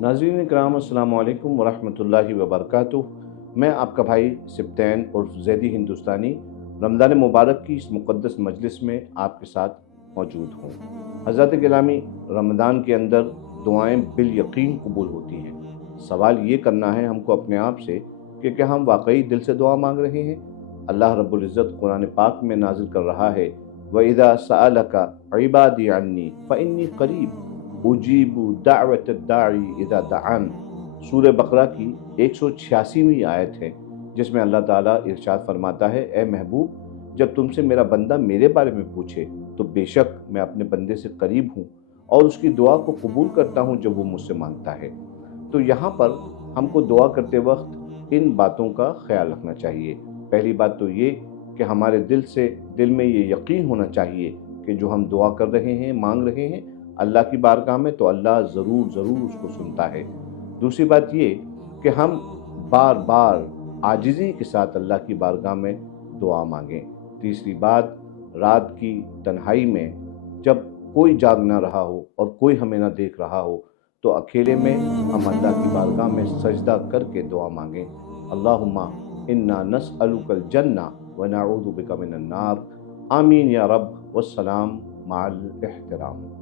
नाज़रीन इकराम अस्सलाम वालेकुम वरहमतुल्लाहि वबरकातुह। मैं आपका भाई सिब्तैन उर्फ ज़ैदी हिंदुस्तानी रमज़ान मुबारक की इस मुक़द्दस मजलिस में आपके साथ मौजूद हूँ। हज़रत गिरामी, रमज़ान के अंदर दुआएँ बिल यकीन कबूल होती हैं। सवाल ये करना है हमको अपने आप से कि क्या हम वाकई दिल से दुआ मांग रहे हैं। अल्लाह रब्बुल इज़्ज़त कुरान पाक में नाजिल कर रहा है, व इज़ा सअलका इबादी अन्नी फ़इन्नी क़रीब उजीबु दावत दाई इज़ा दआन। सूरह बकरा की 186वीं आयत है, जिसमें अल्लाह ताला इरशाद फरमाता है, ए महबूब, जब तुमसे मेरा बंदा मेरे बारे में पूछे तो बेशक मैं अपने बंदे से करीब हूँ और उसकी दुआ को कबूल करता हूँ जब वो मुझसे मांगता है। तो यहाँ पर हमको दुआ करते वक्त इन बातों का ख्याल रखना चाहिए। पहली बात तो ये कि हमारे दिल में ये यकीन होना चाहिए कि जो हम दुआ कर रहे हैं, मांग रहे हैं अल्लाह की बारगाह में, तो अल्लाह ज़रूर ज़रूर उसको सुनता है। दूसरी बात ये कि हम बार बार आजिज़ी के साथ अल्लाह की बारगाह में दुआ मांगें। तीसरी बात, रात की तन्हाई में जब कोई जाग ना रहा हो और कोई हमें ना देख रहा हो, तो अकेले में हम अल्लाह की बारगाह में सजदा करके दुआ मांगें। अल्लाहुम्मा इन्ना नस्अलुकल जन्ना व नऊज़ु बिका मिनन नार। आमीन या रब। वस्सलाम माल इहतराम।